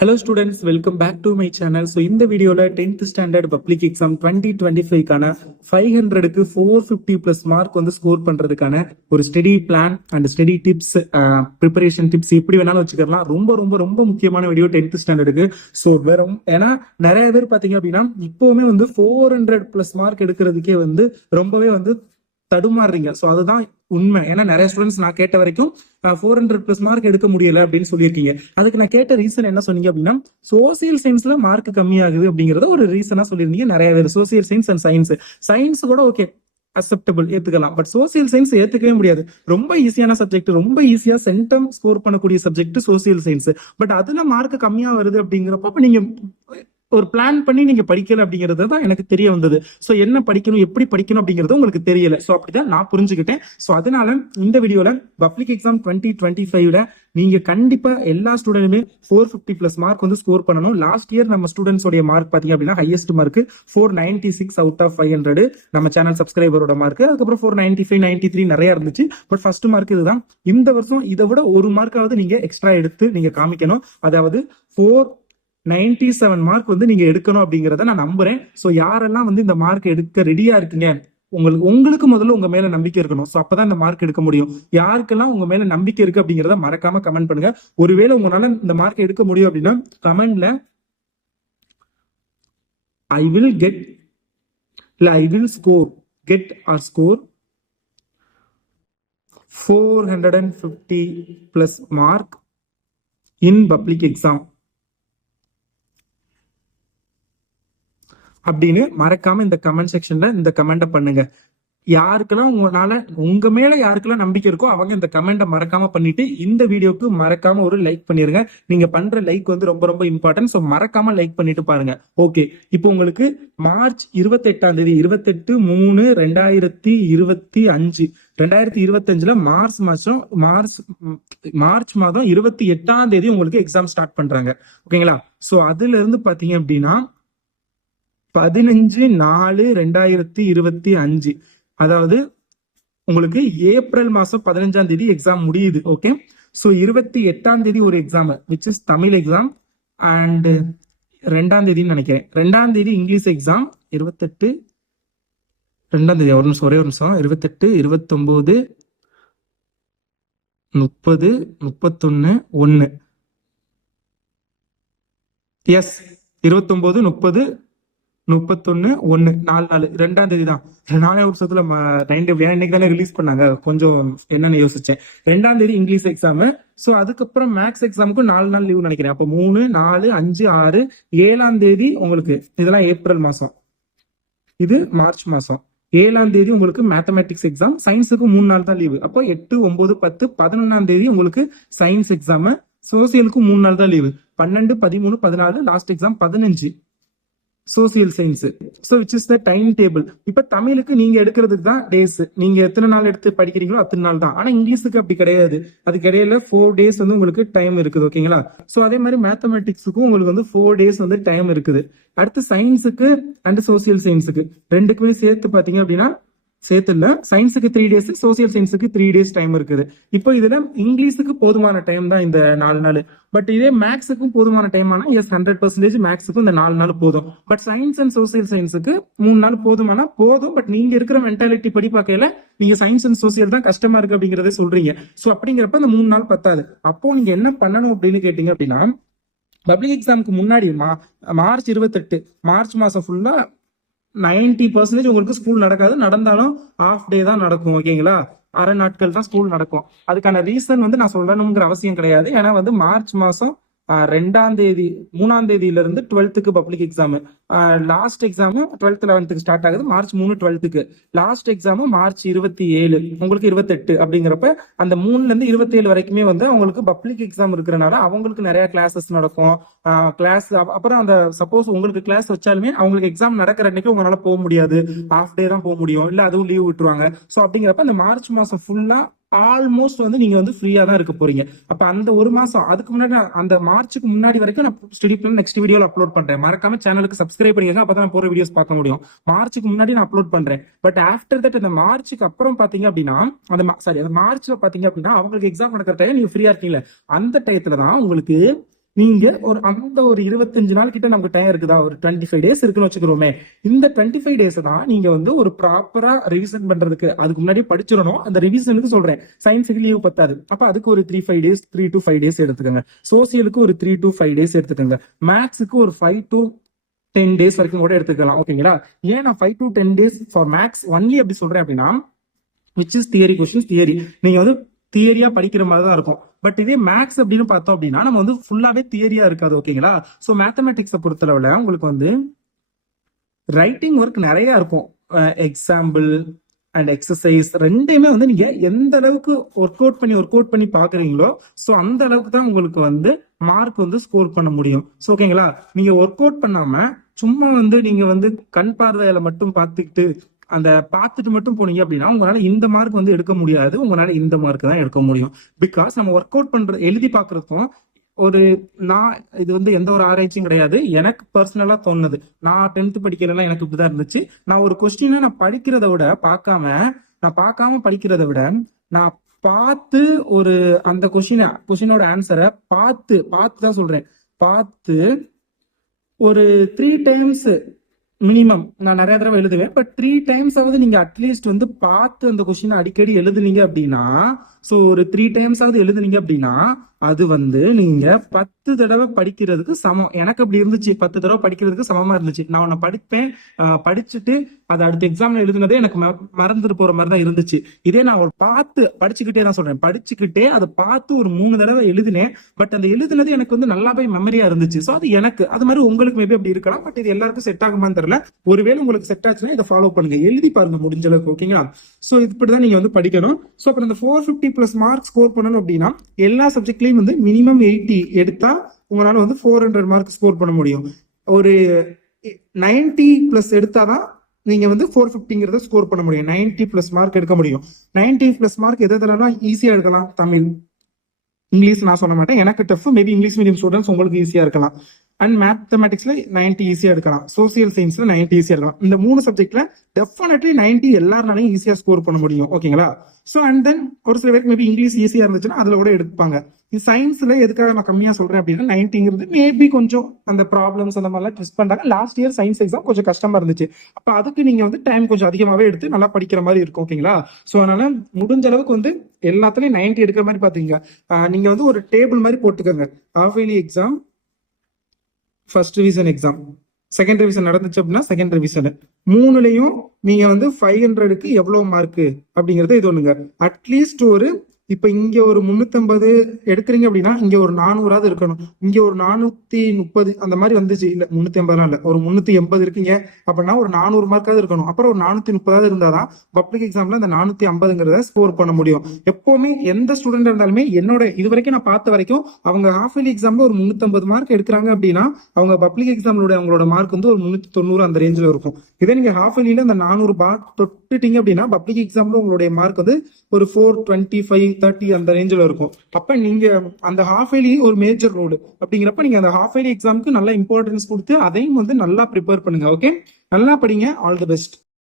Hello students, welcome back to my channel. So இந்த வீடியோல 10th standard public exam 2025 கான 500க்கு 450 plus mark வந்து score பண்றதுக்கான ஒரு study plan and study tips, preparation tips எப்படி வேணாலும் வச்சுக்கலாம். ரொம்ப ரொம்ப ரொம்ப முக்கியமான வீடியோ 10th ஸ்டாண்டர்டுக்கு. ஸோ வெறும் ஏன்னா நிறைய பேர் பாத்தீங்க அப்படின்னா இப்பவுமே வந்து 400 plus மார்க் எடுக்கிறதுக்கே வந்து ரொம்பவே வந்து தடுமாறுறீங்க. ஸோ அதுதான் உண்மை. ஏன்னா நிறைய ஸ்டூடெண்ட்ஸ் நான் கேட்ட வரைக்கும் 400 plus மார்க் எடுக்க முடியல அப்படின்னு சொல்லியிருக்கீங்க. அதுக்கு நான் கேட்ட ரீசன் என்ன சொன்னீங்க அப்படின்னா, சோசியல் சயின்ஸ்ல மார்க் கம்மியாகுது அப்படிங்கறத ஒரு ரீசனா சொல்லியிருந்தீங்க நிறைய பேர். சோசியல் சயின்ஸ் அண்ட் சயின்ஸ் கூட ஓகே அக்செப்டபிள், ஏத்துக்கலாம். பட் சோசியல் சயின்ஸ் ஏத்துக்கவே முடியாது. ரொம்ப ஈஸியான சப்ஜெக்ட், ரொம்ப ஈஸியா சென்டம் ஸ்கோர் பண்ணக்கூடிய சப்ஜெக்ட் சோசியல் சயின்ஸ். பட் அதுல மார்க் கம்மியா வருது அப்படிங்கிறப்ப நீங்க ஒரு பிளான் பண்ணி நீங்க படிக்கல அப்படிங்கிறது தான் எனக்கு தெரிய வந்தது. சோ என்ன படிக்கணும், எப்படி படிக்கணும் அப்படிங்கிறது உங்களுக்கு தெரியல. சோ அப்படிதான் நான் புரிஞ்சுக்கிட்டேன். சோ அதனால இந்த வீடியோல பப்ளிக் எக்ஸாம் 2025ல நீங்க கண்டிப்பா எல்லா ஸ்டூடெண்ட்டுமே 450 பிளஸ் மார்க் வந்து ஸ்கோர் பண்ணணும். லாஸ்ட் இயர் நம்ம ஸ்டூடெண்ட்ஸோட மார்க் பாத்தீங்க அப்படின்னா ஹையஸ்ட் மார்க் 496 அவுட் ஆஃப் 500 நம்ம சேனல் சப்ஸ்கிரைபரோட மார்க். அதுக்கப்புறம் 495, 93 நிறைய இருந்துச்சு. பட் ஃபர்ஸ்ட் மார்க் இதுதான். இந்த வருஷம் இதை விட ஒரு மார்க்காவது நீங்க எக்ஸ்ட்ரா எடுத்து நீங்க காமிக்கணும். அதாவது 497 மார்க் வந்து நீங்க எடுக்கணும் அப்படிங்கறத நான் நம்புறேன். சோ யாரெல்லாம் வந்து இந்த மார்க் எடுக்க ரெடியா இருக்கீங்க, உங்களுக்கு முதல்ல உங்க மேல நம்பிக்கை இருக்கணும். சோ அப்பதான் இந்த மார்க் எடுக்க முடியும். யாருக்கெல்லாம் உங்க மேல நம்பிக்கை இருக்கு அப்படிங்கறத மறக்காம கமெண்ட் பண்ணுங்க. ஒருவேளை உங்களால இந்த மார்க் எடுக்க முடியும் அப்படின்னா கமெண்ட்ல ஐ வில் கெட் இல்ல I will score get or score 450 plus mark in public exam அப்படின்னு மறக்காம இந்த கமெண்ட் செக்ஷன்ல இந்த கமெண்ட பண்ணுங்க. யாருக்கெல்லாம் உங்க மேல யாருக்கெல்லாம் நம்பிக்கை இருக்கோ அவங்க இந்த கமெண்ட மறக்காம பண்ணிட்டு இந்த வீடியோக்கு மறக்காம ஒரு லைக் பண்ணிருங்க. நீங்க பண்ற லைக் வந்து ரொம்ப ரொம்ப இம்பார்ட்டன்ட். சோ மறக்காம லைக் பண்ணிட்டு பாருங்க. ஓகே, இப்போ உங்களுக்கு மார்ச் 28ஆம் தேதி 28/3/2025 2025ல மார்ச் மாதம் 28ஆம் தேதி உங்களுக்கு எக்ஸாம் ஸ்டார்ட் பண்றாங்க. ஓகேங்களா? சோ அதுல இருந்து பாத்தீங்க அப்படின்னா 15/4/2025, அதாவது உங்களுக்கு ஏப்ரல் மாசம் 15ஆம் தேதி எக்ஸாம் முடியுது. ஓகே, சோ 28ஆம் தேதி ஒரு exam which is Tamil exam and 2ஆம் தேதின்னு நினைக்கிறேன். 2ஆம் தேதி இங்கிலீஷ் எக்ஸாம் 28 2ஆம் தேதி. ஒரே ஒரு நிமிஷம். 28, 29, 30, 31, 1. எஸ், 29, 30, 31, 1 4 நாள் 2ஆம் தேதி தான். நானே ஒரு சத்துல டைம் டேபிள் இன்னைக்கு தானே ரிலீஸ் பண்ணாங்க, கொஞ்சம் என்னன்னு யோசிச்சேன். 2ஆம் தேதி இங்கிலீஷ் எக்ஸாம். சோ அதுக்கப்புறம் மேக்ஸ் எக்ஸாமுக்கு 4 நாள் லீவ் நினைக்கிறேன். அப்போ 3, 4, 5, 6, 7ஆம் தேதி உங்களுக்கு இதெல்லாம் ஏப்ரல் மாசம், இது மார்ச் மாசம். 7ஆம் தேதி உங்களுக்கு மேத்தமேட்டிக்ஸ் எக்ஸாம். சயின்ஸுக்கு 3 நாள் தான் லீவு. அப்போ 8, 9, 10, 11ஆம் தேதி உங்களுக்கு சயின்ஸ் எக்ஸாம். சோசியலுக்கு 3 நாள் தான் leave. 12, 13, 14 last exam 15 social science. So which is the time table. இப்ப தமிழுக்கு நீங்க எடுக்கிறதுக்கு தான் டேஸ். நீங்க எத்தனை நாள் எடுத்து படிக்கிறீங்களோ அத்தனை நாள் தான். ஆனா இங்கிலீஷுக்கு அப்படி கிடையாது. அதுக்கு இடையில 4 days வந்து உங்களுக்கு டைம் இருக்குது. ஓகேங்களா? சோ அதே மாதிரி மேத்தமெட்டிக்ஸுக்கும் உங்களுக்கு வந்து 4 days வந்து டைம் இருக்குது. அடுத்து சயின்ஸுக்கு அண்ட் சோசியல் சயின்ஸுக்கு ரெண்டுக்குமே சேர்த்து பாத்தீங்க அப்படின்னா சேர்த்து இல்ல, சயின்ஸுக்கு 3 days, சோசியல் சயின்ஸுக்கு 3 days டைம் இருக்குது. இப்போ இதுல இங்கிலீஷுக்கு போதுமான டைம் தான் இந்த 4 நாள். பட் இதே மேக்ஸுக்கும் போதுமான டைம் ஆனா எஸ் 100% மேக்ஸுக்கும் இந்த 4 நாள் போதும். பட் சயின்ஸ் அண்ட் சோசியல் சயின்ஸுக்கு 3 நாள் போதுமானா போதும். பட் நீங்க இருக்கிற மென்டாலிட்டி படி பார்க்கல நீங்க சயின்ஸ் அண்ட் சோசியல் தான் கஷ்டமா இருக்கு அப்படிங்கறத சொல்றீங்க. சோ அப்படிங்கிறப்ப இந்த 3 நாள் பத்தாது. அப்போ நீங்க என்ன பண்ணணும் அப்படின்னு கேட்டீங்க அப்படின்னா, பப்ளிக் எக்ஸாமுக்கு முன்னாடி மார்ச் 28 மார்ச் மாசம் ஃபுல்லா 90% உங்களுக்கு ஸ்கூல் நடக்காது. நடந்தாலும் ஹாஃப் டே தான் நடக்கும். ஓகேங்களா? அரை நாட்கள் தான் ஸ்கூல் நடக்கும். அதுக்கான ரீசன் வந்து நான் சொல்லணுங்கிற அவசியம் கிடையாது. ஏன்னா வந்து மார்ச் மாசம் 2ஆம் தேதி 3ஆம் தேதியில இருந்து 12th public exam. Last exam 12th 11th start ஆகுது. March 3 12th. Last exam March 27 உங்களுக்கு 28. அப்படிங்கிறப்ப அந்த 3ல இருந்து 27 வரைக்குமே வந்து அவங்களுக்கு பப்ளிக் எக்ஸாம் இருக்கிறனால அவங்களுக்கு நிறைய கிளாஸஸ் நடக்கும். கிளாஸ் அப்புறம் அந்த சப்போஸ் உங்களுக்கு கிளாஸ் வச்சாலுமே அவங்களுக்கு எக்ஸாம் நடக்கிற அன்னைக்கு உங்களால போக முடியாது. ஹாஃப் டே தான் போக முடியும், இல்ல அதுவும் லீவ் விட்டுருவாங்க. சோ அப்படிங்கிறப்ப அந்த மார்ச் மாசம் ஃபுல்லா ஆல்மோஸ்ட் வந்து நீங்க வந்து ஃப்ரீயா தான் இருக்க போறீங்க. அப்ப அந்த ஒரு மாசம் அதுக்கு முன்னாடி அந்த மார்ச்சுக்கு முன்னாடி வரைக்கும் நான் ஸ்டடி பிளான் நெக்ஸ்ட் வீடியோல அப்லோட் பண்றேன். மறக்காம சேனலுக்கு சப்ஸ்கிரைப் பண்ணிருங்க, அப்பதான் நான் போற வீடியோஸ் பார்க்க முடியும். மார்ச்சுக்கு முன்னாடி நான் அப்லோட் பண்றேன். பட் ஆஃப்டர் தட் அந்த மார்ச்சுக்கு அப்புறம் பாத்தீங்க அப்படின்னா அந்த மார்ச்ல பாத்தீங்க அப்படின்னா அவங்களுக்கு எக்ஸாம் நடக்கிற டைம் நீங்க ஃப்ரீயா இருக்கீங்க. அந்த டயத்துல தான் உங்களுக்கு நீங்க ஒரு 25 நாள் கிட்ட நமக்கு டைம் இருக்குதா, ஒரு 25 days இருக்குன்னு வச்சுக்கிறோமே. இந்த 25 days தான் நீங்க வந்து ஒரு ப்ராப்பரா ரிவிஷன் பண்றதுக்கு அதுக்கு முன்னாடி படிச்சிடணும். அந்த ரிவிஷனுக்கு சொல்றேன், சயின்ஸுக்கு லீவ் பத்தாது. அப்ப அதுக்கு ஒரு 3-5 days 3 to 5 days எடுத்துக்கோங்க. சோசியலுக்கு ஒரு 3 to 5 days எடுத்துக்கோங்க. மேக்ஸுக்கு ஒரு 5 to 10 days வரைக்கும் கூட எடுத்துக்கலாம். ஓகேங்களா? ஏன் நான் 5 to 10 days for max only அப்படி சொல்றேன் அப்படின்னா, which is theory questions, theory நீங்க வந்து தியரியா படிக்கிற மாதிரி தான் இருக்கும். பட் இதே மேக்ஸ் அப்படின்னு பார்த்தோம் அப்படின்னா நம்ம வந்து ஃபுல்லாவே தியரியா இருக்காது. ஓகேங்களா? ஸோ மேத்தமெட்டிக்ஸை பொறுத்தளவுல உங்களுக்கு வந்து ரைட்டிங் ஒர்க் நிறைய இருக்கும். எக்ஸாம்பிள் அண்ட் எக்ஸசைஸ் ரெண்டையுமே வந்து நீங்க எந்த அளவுக்கு ஒர்க் அவுட் பண்ணி பாக்குறீங்களோ, ஸோ அந்த அளவுக்கு தான் உங்களுக்கு வந்து மார்க் வந்து ஸ்கோர் பண்ண முடியும். ஸோ ஓகேங்களா? நீங்க ஒர்க் அவுட் பண்ணாம சும்மா வந்து நீங்க வந்து கண் பார்வையில மட்டும் பார்த்துட்டு மட்டும் போனீங்க அப்படின்னா உங்களால இந்த மார்க் வந்து எடுக்க முடியாது. உங்களால இந்த மார்க் தான் எடுக்க முடியும். பிகாஸ் நம்ம ஒர்க் அவுட் பண்ற எழுதி பாக்குறதுக்கும் ஒரு நான் இது வந்து எந்த ஒரு ஆராய்ச்சியும் கிடையாது, எனக்கு பர்சனலா தோணுது. நான் 10th படிக்கிறதுலாம் எனக்கு இப்படிதான் இருந்துச்சு. நான் ஒரு கொஸ்டினை நான் படிக்கிறத விட பார்க்காம படிக்கிறத விட நான் பார்த்து ஒரு அந்த கொஸ்டினோட ஆன்சரை பார்த்து தான் சொல்றேன், பார்த்து ஒரு 3 times மினிமம் நான் நிறைய தடவை எழுதுவேன். பட் 3 times ஆவது நீங்க அட்லீஸ்ட் வந்து பார்த்து அந்த கொஸ்டின் அடிக்கடி எழுதுனீங்க அப்படின்னா, ஸோ ஒரு 3 times ஆவது எழுதுனீங்க அப்படின்னா அது வந்து நீங்க 10 தடவை படிக்கிறதுக்கு சமம். எனக்கு அப்படி இருந்துச்சு, 10 தடவை படிக்கிறதுக்கு சமமா இருந்துச்சு. நான் உன்னை படிப்பேன், படிச்சுட்டு அதை அடுத்த எக்ஸாம்ல எழுதுனதே எனக்கு மறந்துட்டு போற மாதிரி தான் இருந்துச்சு. இதே நான் ஒரு பார்த்து படிச்சுக்கிட்டே தான் சொல்றேன், படிச்சுக்கிட்டே அதை பார்த்து ஒரு 3 தடவை எழுதினேன். பட் அந்த எழுதுனது எனக்கு வந்து நல்லாவே மெமரியா இருந்துச்சு. ஸோ அது எனக்கு அது மாதிரி உங்களுக்கு மேபி அப்படி இருக்கலாம். பட் இது எல்லாருக்கும் செட் ஆகுமான்னு தெரியல. ஒருவேளை உங்களுக்கு செட் ஆச்சுன்னா இதை ஃபாலோ பண்ணுங்க, எழுதி பாருங்க முடிஞ்ச அளவுக்கு. ஓகேங்களா? ஸோ இப்படிதான் நீங்க வந்து படிக்கணும். ஸோ அப்புறம் இந்த 450+ மார்க் ஸ்கோர் பண்ணணும் அப்படின்னா எல்லா சப்ஜெக்ட்லயும் வந்து மினிமம் 80 எடுத்தா உங்களால வந்து 400 மார்க் ஸ்கோர் பண்ண முடியும். ஒரு 90+ எடுத்தாதான் நீங்க வந்து 450 ஸ்கோர் பண்ண முடியும். 90+ மார்க் எடுக்க முடியும். 90+ மார்க் எதெல்லாம் ஈஸியா எடுக்கலாம்? தமிழ், இங்கிலீஷ் நான் சொல்ல மாட்டேன், எனக்கு tough. Maybe English medium students உங்களுக்கு ஈஸியா இருக்கலாம். அண்ட் மேத்தமெட்டிக்ஸ்ல 90 ஈஸியா எடுக்கலாம். சோசியல் சயின்ஸ்ல 90 ஈஸியா இருக்கலாம். இந்த 3 சப்ஜெக்ட்ல டெஃபினெட்லி 90 எல்லாருனாலையும் ஈஸியா ஸ்கோர் பண்ண முடியும். ஓகேங்களா? ஸோ அண்ட் தென் ஒரு சில பேருக்கு மேபி இங்கிலீஷ் ஈஸியா இருந்துச்சுன்னா அதுல கூட எடுப்பாங்க. சயின்ஸ்ல எதுக்காக நான் கம்மியா சொல்றேன் அப்படின்னா 90ங்கிறது மேபி கொஞ்சம் அந்த ப்ராப்ளம்ஸ் அந்த மாதிரிலாம் டெஸ்ட் பண்றாங்க. லாஸ்ட் இயர் சயின்ஸ் எக்ஸாம் கொஞ்சம் கஷ்டமா இருந்துச்சு. அப்ப அதுக்கு நீங்க வந்து டைம் கொஞ்சம் அதிகமாவே எடுத்து நல்லா படிக்கிற மாதிரி இருக்கும். ஓகேங்களா? ஸோ அதனால முடிஞ்ச அளவுக்கு வந்து எல்லாத்துலயும் 90 எடுக்கிற மாதிரி பாத்தீங்க. நீங்க வந்து ஒரு டேபிள் மாதிரி போட்டுக்கோங்க. Half yearly exam, first revision exam, second revision நடந்துச்சு அப்படின்னா செகண்ட் ரிவிஷன், மூணுலையும் நீங்க வந்து 500க்கு எவ்வளவு மார்க் அப்படிங்கறத இது ஒண்ணுங்க. அட்லீஸ்ட் ஒரு இப்ப இங்க ஒரு 350 எடுக்கிறீங்க அப்படின்னா இங்க ஒரு 400ஆவது இருக்கணும். இங்க ஒரு 430 அந்த மாதிரி வந்துச்சு. இல்ல 350 இல்ல, ஒரு 380 இருக்கீங்க அப்படின்னா ஒரு 400 மார்க்காவது இருக்கணும். அப்புறம் ஒரு 430ஆவது இருந்தாதான் பப்ளிக் எக்ஸாம்ல அந்த 450ங்கிறத ஸ்கோர் பண்ண முடியும். எப்பவுமே எந்த ஸ்டூடெண்ட் இருந்தாலுமே என்னோட இது வரைக்கும் நான் பார்த்த வரைக்கும் அவங்க ஹாஃப் இயர்லி எக்ஸாம்ல ஒரு 350 மார்க் எடுக்கிறாங்க அப்படின்னா அவங்க பப்ளிக் எக்ஸாம்லோட அவங்களோட மார்க் வந்து ஒரு 390 அந்த ரேஞ்சில் இருக்கும். இதே நீங்க ஹாஃப் இயர்லியில அந்த 400 மார்க் தொட்டுட்டீங்க அப்படின்னா பப்ளிக் எக்ஸாம்ல உங்களுடைய மார்க் வந்து ஒரு 425-30 அந்த ரேஞ்சில் இருக்கும். அப்ப நீங்க அந்த ஹாஃப் இயர்லி ஒரு மேஜர் ரோடு அப்படிங்கிறப்ப நீங்க அந்த ஹாஃப் இயர்லி எக்ஸாமுக்கு நல்ல இம்பார்ட்டன்ஸ் கொடுத்து அதையும் வந்து நல்லா ப்ரிப்பேர் பண்ணுங்க. ஓகே, நல்லா படிங்க. All the best.